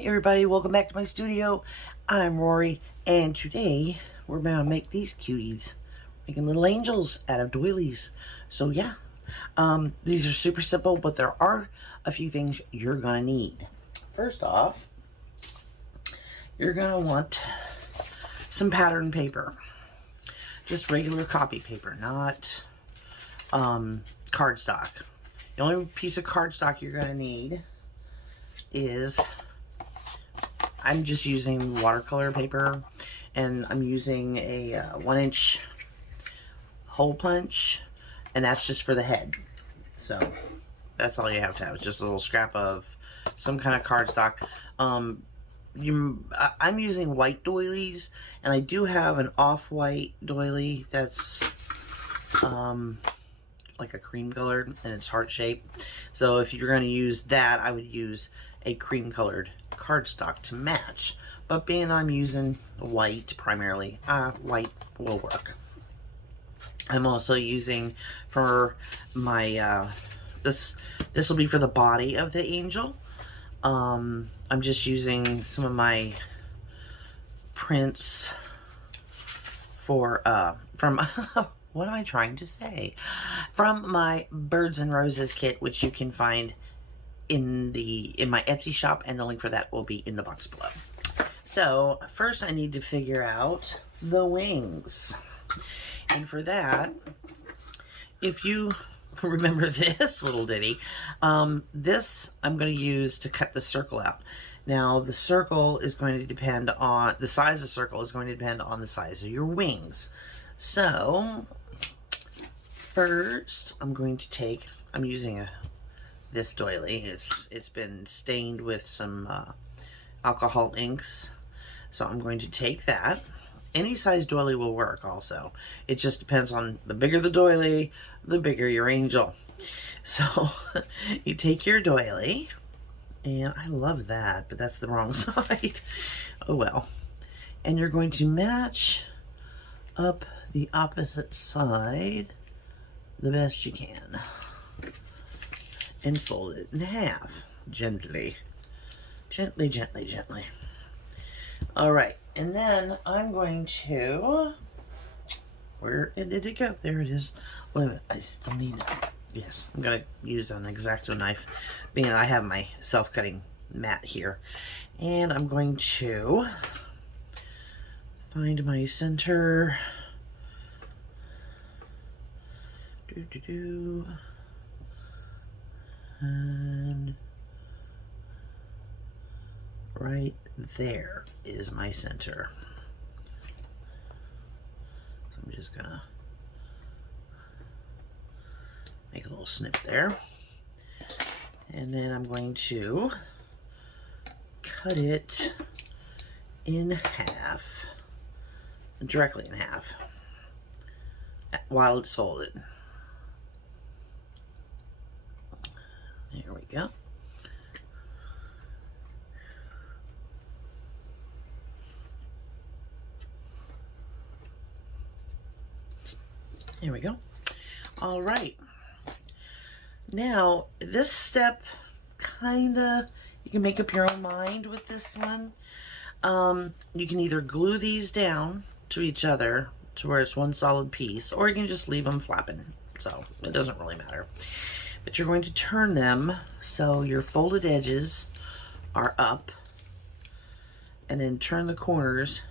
Hey everybody, welcome back to my studio. I'm Rory, and today we're gonna make these cuties, making little angels out of doilies. So yeah, these are super simple, but there are a few things you're gonna need. First off, you're gonna want some pattern paper, just regular copy paper, not cardstock. The only piece of cardstock you're gonna need is, I'm just using watercolor paper, and I'm using a 1-inch hole punch, and that's just for the head. So that's all you have to have. It's just a little scrap of some kind of cardstock. I'm using white doilies, and I do have an off-white doily that's like a cream colored, and it's heart shaped. So if you're going to use that, I would use a cream colored cardstock to match. But being I'm using white primarily, white will work. I'm also using for my this will be for the body of the angel. I'm just using some of my prints for from what am I trying to say? From my Birds and Roses kit, which you can find in my Etsy shop, and the link for that will be in the box below. So first I need to figure out the wings. And for that, if you remember this little ditty, this I'm going to use to cut the circle out. Now the circle is going to depend on, the size of the circle is going to depend on the size of your wings. So first I'm going to take, I'm using this doily. It's been stained with some alcohol inks. So I'm going to take that. Any size doily will work also. It just depends on, the bigger the doily, the bigger your angel. So you take your doily, and I love that, but that's the wrong side. Oh well. And you're going to match up the opposite side the best you can. And fold it in half. Gently. Gently, gently, gently. Alright, and then I'm going to, where did it go? There it is. Wait a minute, I still need it. Yes, I'm going to use an X-Acto knife, being I have my self-cutting mat here. And I'm going to find my center. And right there is my center. So I'm just gonna make a little snip there. And then I'm going to cut it in half, directly in half, while it's folded. There we go. There we go. All right. Now, this step, kinda, you can make up your own mind with this one. You can either glue these down to each other to where it's one solid piece, or you can just leave them flapping. So, it doesn't really matter. But you're going to turn them so your folded edges are up, and then turn the corners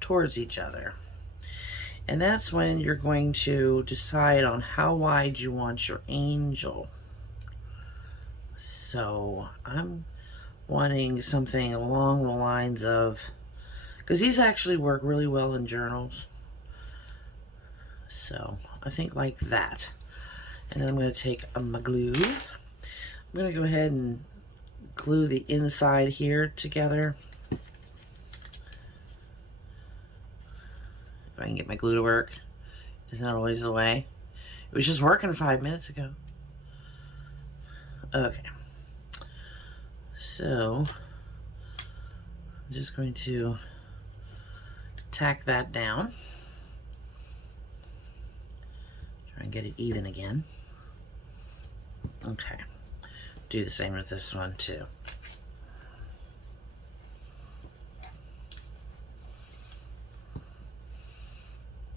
towards each other. And that's when you're going to decide on how wide you want your angel. So I'm wanting something along the lines of, because these actually work really well in journals. So I think like that. And then I'm going to take my glue. I'm going to go ahead and glue the inside here together. If I can get my glue to work. Isn't that always the way? It was just working 5 minutes ago. Okay. So, I'm just going to tack that down. Try and get it even again. Okay. Do the same with this one too.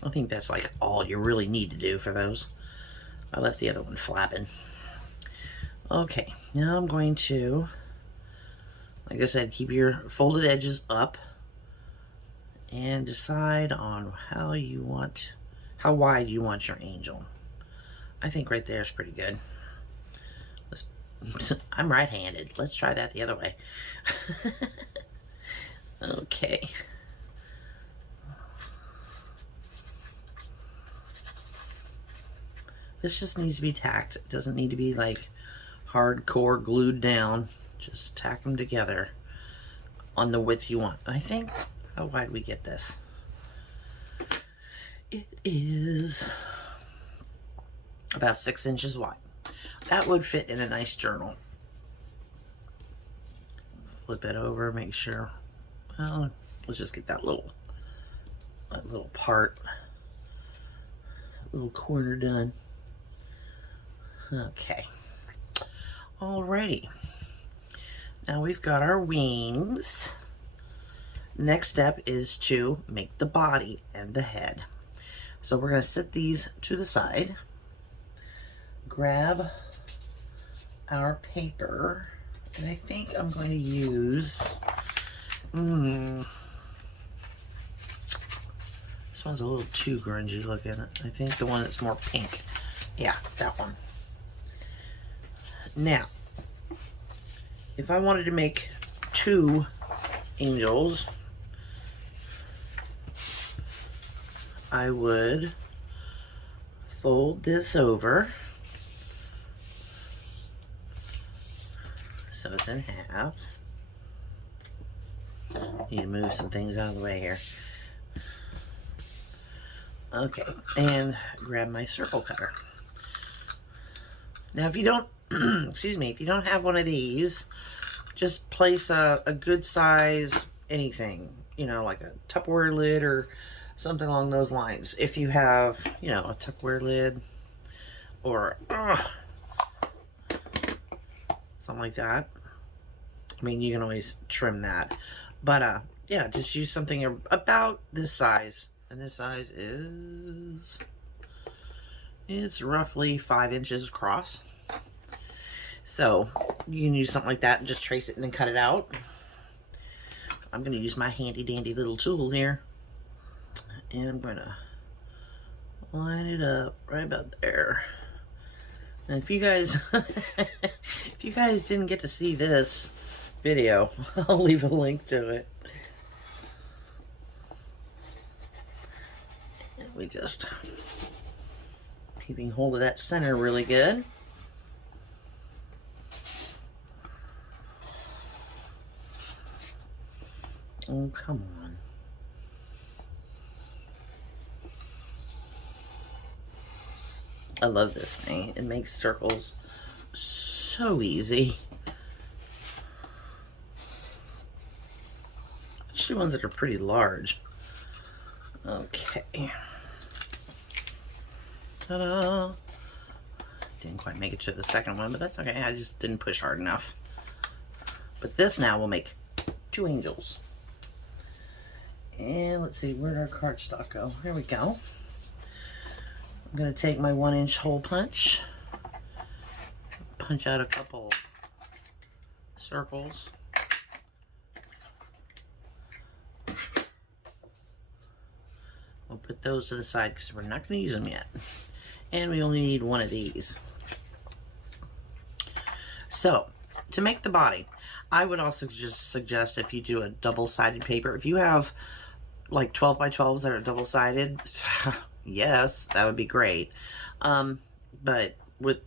I think that's like all you really need to do for those. I left the other one flapping. Okay, now I'm going to, like I said, keep your folded edges up and decide on how wide you want your angel. I think right there is pretty good. I'm right-handed. Let's try that the other way. Okay. This just needs to be tacked. It doesn't need to be like hardcore glued down. Just tack them together on the width you want. I think, how wide we get this? It is about 6 inches wide. That would fit in a nice journal. Flip it over, make sure. Well, let's just get that little part, little corner done. Okay. Alrighty. Now we've got our wings. Next step is to make the body and the head. So we're going to set these to the side. Grab our paper, and I think I'm going to use this one's a little too grungy looking. I think the one that's more pink. Yeah, that one. Now, if I wanted to make 2 angels, I would fold this over so it's in half. Need to move some things out of the way here. Okay, and grab my circle cutter. Now if you don't, excuse me, if you don't have one of these, just place a good size anything, you know, like a Tupperware lid or something along those lines. If you have, you know, a Tupperware lid or something like that. I mean, you can always trim that. But yeah, just use something about this size. And this size it's roughly 5 inches across. So you can use something like that and just trace it and then cut it out. I'm going to use my handy dandy little tool here. And I'm going to line it up right about there. And if you guys if you guys didn't get to see this video, I'll leave a link to it. And we just keeping hold of that center really good. Oh, come on. I love this thing. It makes circles so easy. Especially ones that are pretty large. Okay. Ta-da! Didn't quite make it to the second one, but that's okay. I just didn't push hard enough. But this now will make 2 angels. And let's see, where'd our cardstock go? Here we go. I'm going to take my 1-inch hole punch, punch out a couple circles. We'll put those to the side because we're not going to use them yet. And we only need 1 of these. So, to make the body, I would also just suggest if you do a double-sided paper, if you have like 12 by 12s that are double-sided, yes, that would be great. But with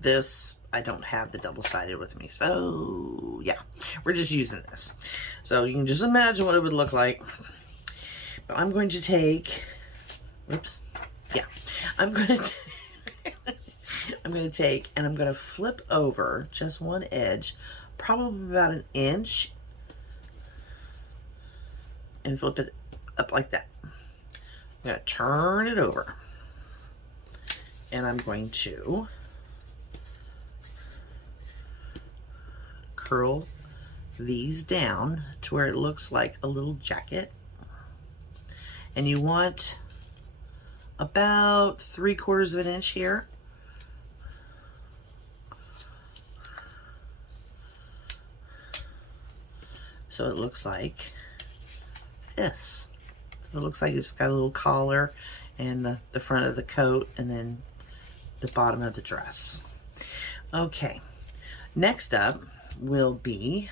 this, I don't have the double-sided with me. So, yeah, we're just using this. So you can just imagine what it would look like. But I'm going to take, whoops, yeah. I'm going to take and I'm going to flip over just one edge, probably about 1 inch, and flip it up like that. I'm going to turn it over, and I'm going to curl these down to where it looks like a little jacket. And you want about 3/4 of an inch here. So it looks like this. So it looks like it's got a little collar and the front of the coat and then the bottom of the dress. Okay, next up will be,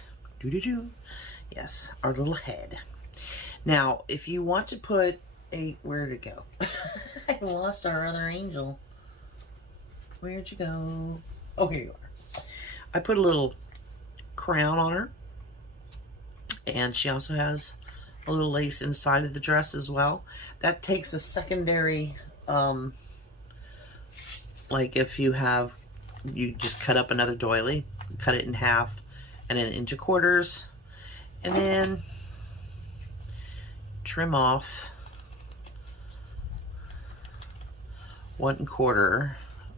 yes, our little head. Now, if you want to put a, where'd it go? I lost our other angel. Where'd you go? Oh, here you are. I put a little crown on her. And she also has a little lace inside of the dress as well. That takes a secondary, like if you just cut up another doily, cut it in half and then into quarters, and then trim off 1/4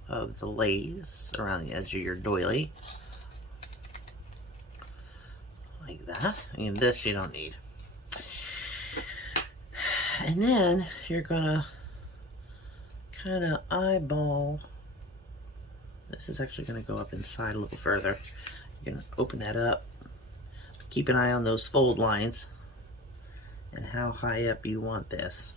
of the lace around the edge of your doily. Like that. And this you don't need. And then you're gonna kind of eyeball. This is actually gonna go up inside a little further. You're gonna open that up. Keep an eye on those fold lines and how high up you want this.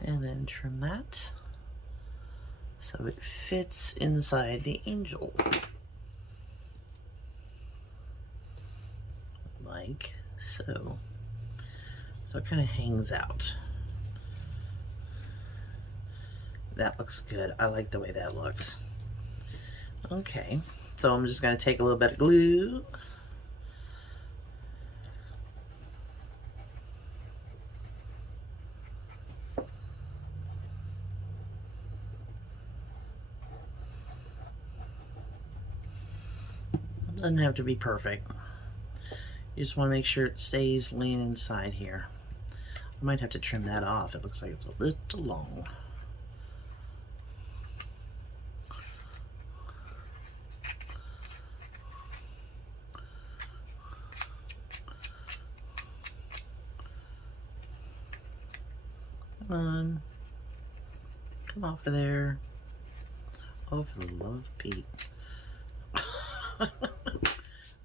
And then trim that so it fits inside the angel. Like so. So it kind of hangs out. That looks good. I like the way that looks. Okay, so I'm just going to take a little bit of glue. Doesn't have to be perfect. You just want to make sure it stays lean inside here. I might have to trim that off. It looks like it's a little long. Come on. Come off of there. Oh, for the love of Pete.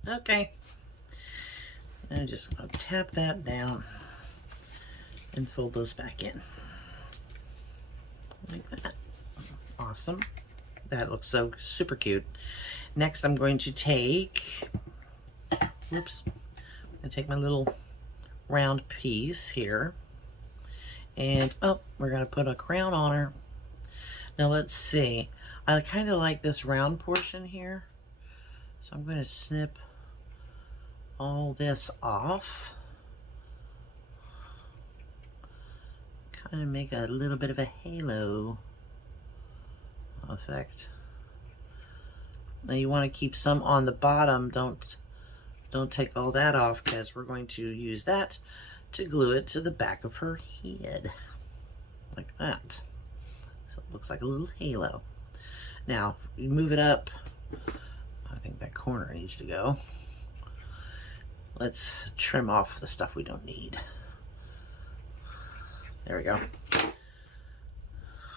Okay. I'm just going to tap that down and fold those back in. Like that. Awesome. That looks so super cute. Next, I'm going to take, whoops, I'm going to take my little round piece here. And, oh, we're going to put a crown on her. Now, let's see. I kind of like this round portion here. So I'm going to snip all this off. Kind of make a little bit of a halo effect. Now you want to keep some on the bottom. Don't take all that off because we're going to use that to glue it to the back of her head. Like that. So it looks like a little halo. Now, you move it up. I think that corner needs to go. Let's trim off the stuff we don't need. There we go.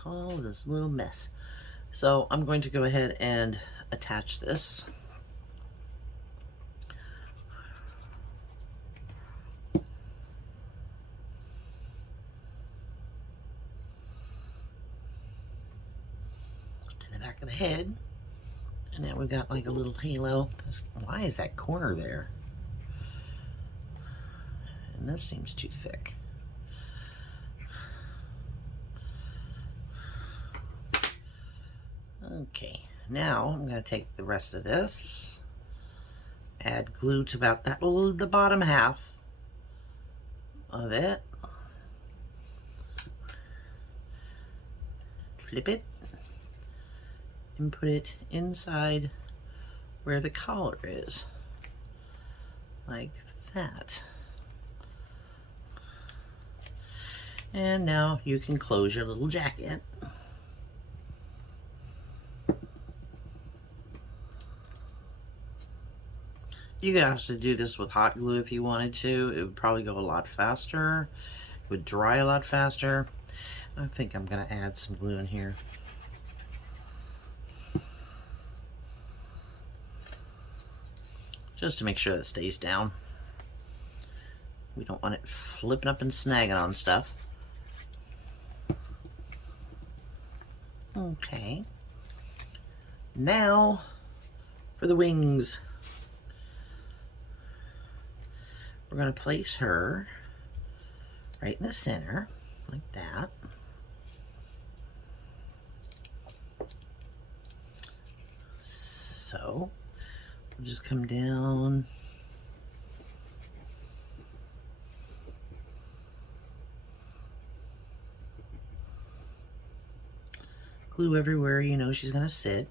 Oh, this little mess. So I'm going to go ahead and attach this. To the back of the head. And now we've got like a little halo. Why is that corner there? And this seems too thick. Okay, now I'm going to take the rest of this, add glue to about that the bottom half of it, flip it, and put it inside where the collar is, like that. And now you can close your little jacket. You could actually do this with hot glue if you wanted to. It would probably go a lot faster. It would dry a lot faster. I think I'm gonna add some glue in here. Just to make sure that it stays down. We don't want it flipping up and snagging on stuff. Okay. Now for the wings. We're going to place her right in the center, like that. So, we'll just come down. Glue everywhere you know she's going to sit.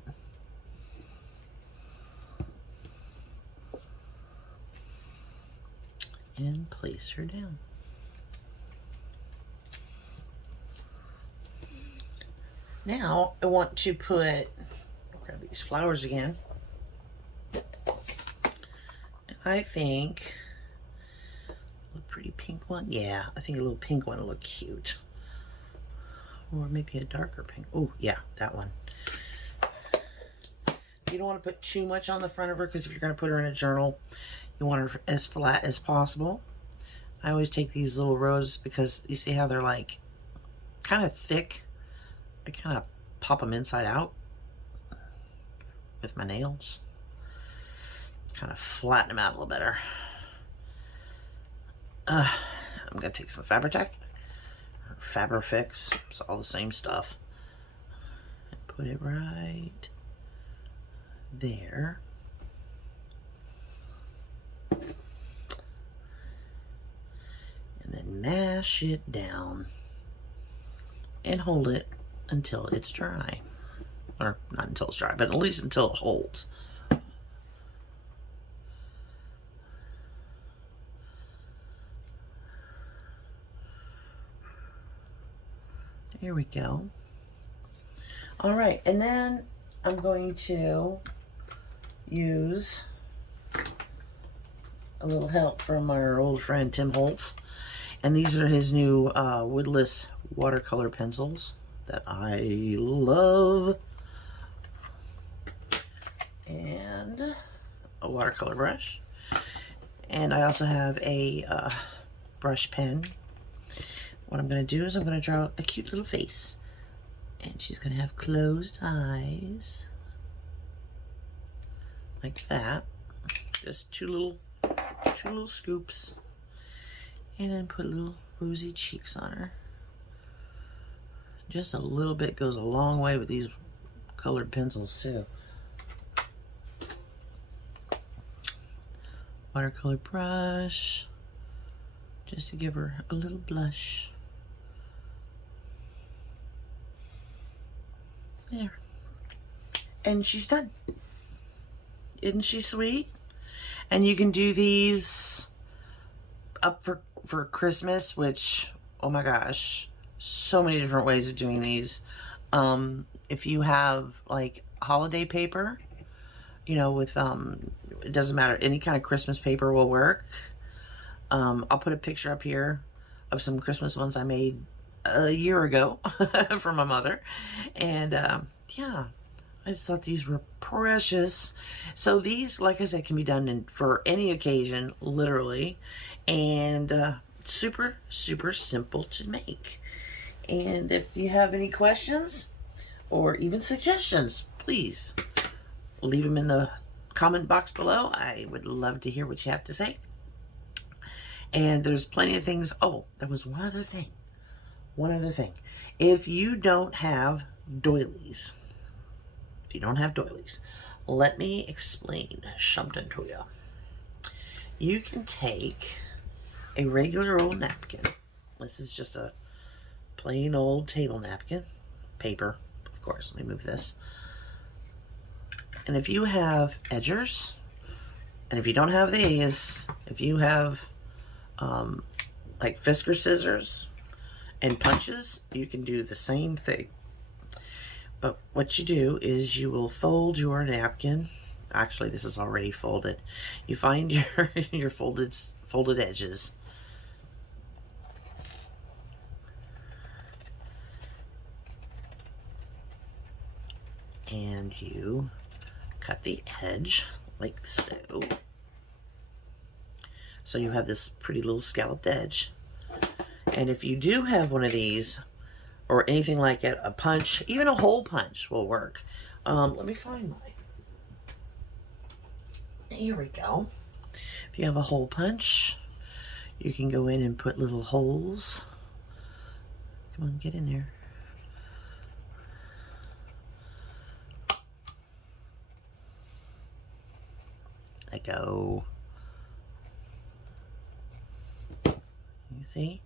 And place her down. Now I want to put, I'll grab these flowers again. I think a pretty pink one. Yeah, I think a little pink one will look cute. Or maybe a darker pink. Oh yeah, that one. You don't want to put too much on the front of her because if you're going to put her in a journal, you want her as flat as possible. I always take these little rows because you see how they're like kind of thick. I kind of pop them inside out with my nails. Kind of flatten them out a little better. I'm going to take some Fabri-Tac, or Fabri-Fix, it's all the same stuff. And put it right there. And then mash it down and hold it until it's dry. Or not until it's dry, but at least until it holds. Here we go. All right, and then I'm going to use a little help from our old friend Tim Holtz. And these are his new woodless watercolor pencils that I love. And a watercolor brush. And I also have a brush pen. What I'm going to do is I'm going to draw a cute little face. And she's going to have closed eyes. Like that. Just two little scoops. And then put little rosy cheeks on her. Just a little bit goes a long way with these colored pencils too. Watercolor brush. Just to give her a little blush. There. And she's done. Isn't she sweet? And you can do these up for Christmas, which, oh my gosh, so many different ways of doing these. If you have like holiday paper, you know, with it doesn't matter, any kind of Christmas paper will work. I'll put a picture up here of some Christmas ones I made a year ago for my mother. And yeah, I just thought these were precious. So these, like I said, can be done for any occasion, literally. And super, super simple to make. And if you have any questions or even suggestions, please leave them in the comment box below. I would love to hear what you have to say. And there's plenty of things. Oh, there was one other thing. One other thing. If you don't have doilies, let me explain something to you. You can take a regular old napkin. This is just a plain old table napkin. Paper, of course. Let me move this. And if you have edgers, and if you don't have these, if you have like Fisker scissors and punches, you can do the same thing. But what you do is you will fold your napkin Actually, this is already folded. You find your your folded edges. And you cut the edge like so. So you have this pretty little scalloped edge. And if you do have one of these, or anything like it, a punch, even a hole punch will work. Let me find mine. Here we go. If you have a hole punch, you can go in and put little holes. Come on, get in there. I go. You see?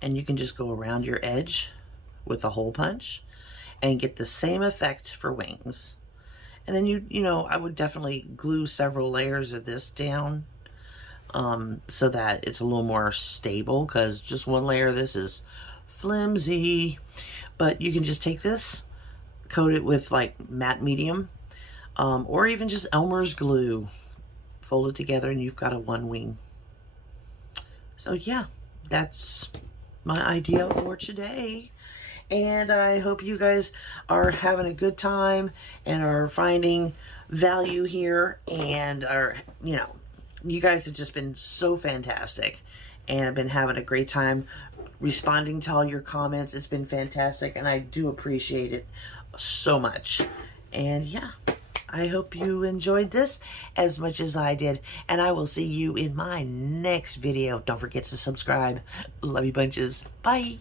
And you can just go around your edge with a hole punch and get the same effect for wings. And then you know, I would definitely glue several layers of this down so that it's a little more stable, because just one layer of this is flimsy. But you can just take this, coat it with like matte medium, or even just Elmer's glue, fold it together, and you've got a one wing. So yeah, that's my idea for today. And I hope you guys are having a good time and are finding value here, and are, you know, you guys have just been so fantastic, and I've been having a great time responding to all your comments. It's been fantastic, and I do appreciate it so much. And yeah, I hope you enjoyed this as much as I did, and I will see you in my next video. Don't forget to subscribe. Love you bunches. Bye.